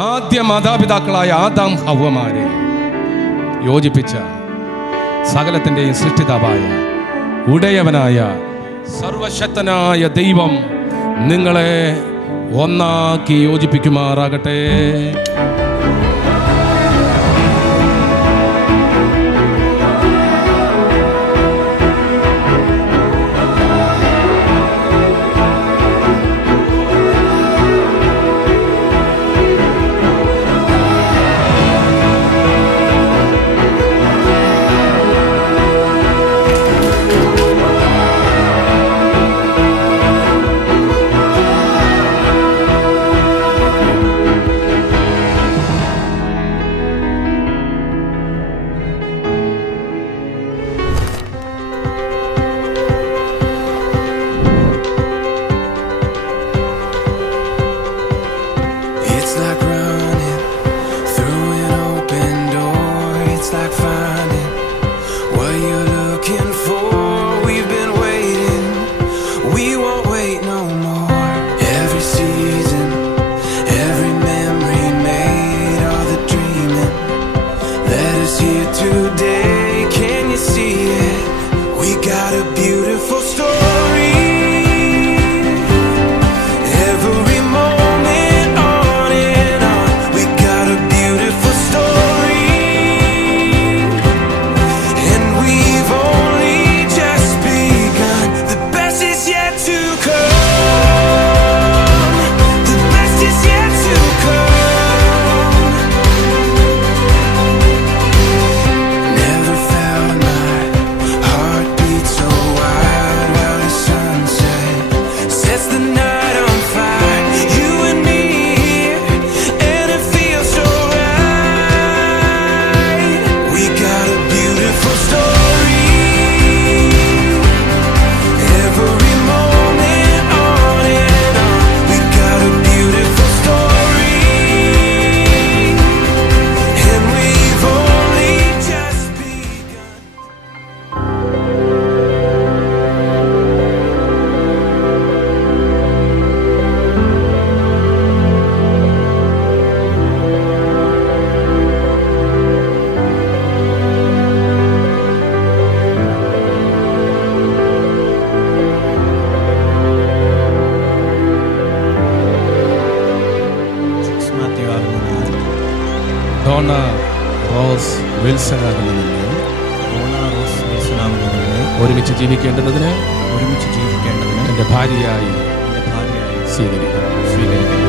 ആദ്യ മാതാപിതാക്കളായ ആദാം ഹവ്വമാരെ യോജിപ്പിച്ച സകലത്തിൻ്റെയും സൃഷ്ടിതാവായ ഉടയവനായ സർവശക്തനായ ദൈവം നിങ്ങളെ ഒന്നാക്കി യോജിപ്പിക്കുമാറാകട്ടെ. It's like running through an open door. It's like finding what you're looking for. We've been waiting, we won't wait no more. Every season, every memory made, all the dreaming led us here today. Can you see it? We got a beautiful story. Every moment on and on, we got a beautiful story. And we've only just begun. The best is yet to come. The best is yet to come. Never felt my heart beat so wild while the sunset sets the night on fire. You and me here, and it feels so right. We got a beautiful story. Every moment on and on, we got a beautiful story. And we've only just begun. Donna Rose Wilson ആകുന്നതിനെ ഒരുമിച്ച് ജീവിക്കേണ്ടതിന് എൻ്റെ ഭാര്യയായി സ്വീകരിക്കണം.